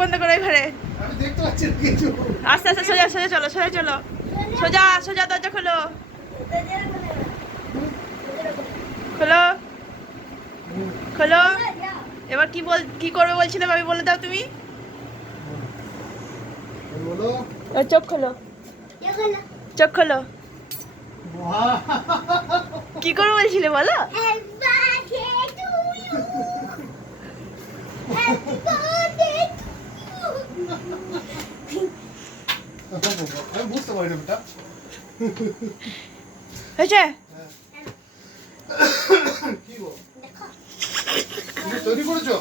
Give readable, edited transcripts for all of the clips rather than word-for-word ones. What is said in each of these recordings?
বন্ধ করো ঘরে। আমি দেখতে পাচ্ছি না কিছু। আস্তে আস্তে সোজা সোজা চলো, সোজা চলো, সোজা সোজা দরজা খোলো, খোলো খোলো। এবার কি করবে বলছিলাম আমি, বলে দাও তুমি। বলো। চোখ খোলো, চোখ খোলো। কি করবে বলছিলে বলো। আমি বুঝতে পারি না বেটা। হয়েছে? কি গো? কি তৈরি করেছো?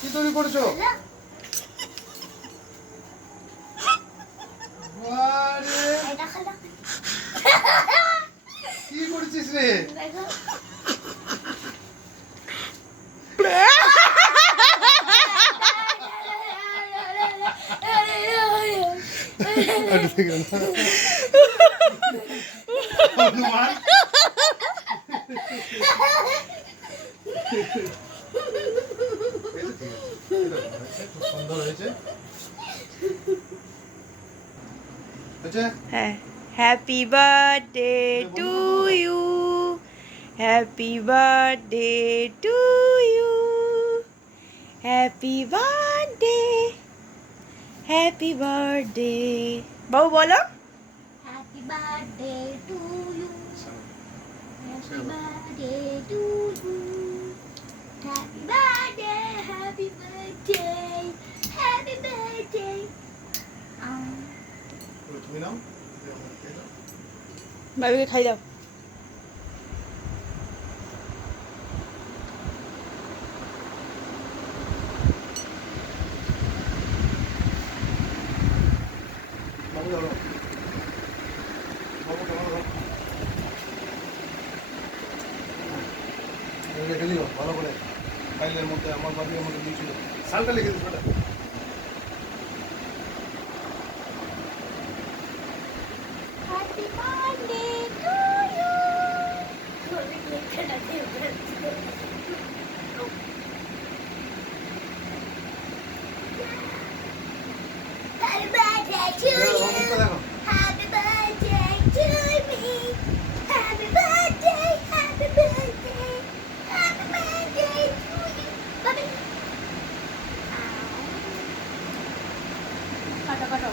কি তৈরি করেছো? আরে কি করেছিস রে? হনুমান সুন্দর হয়েছে। হ্যাঁ, happy birthday to you, happy birthday to you, happy birthday, happy birthday. বাবু বলো। Happy birthday to you, happy birthday to you, happy birthday, happy birthday, happy birthday. তুমি নাও, বাবিকে খাই দাও। বাবু ধরো, বাবু ধরো, রেখে দিও ভালো করে। ফাইলের মধ্যে আমার বাড়ির মধ্যে দিয়েছিল, সালটা লিখে দিস ওটা। Happy birthday to you. Happy birthday to you. Happy birthday to me. Happy birthday, happy birthday, happy birthday to you. Bobby. Kato, kato.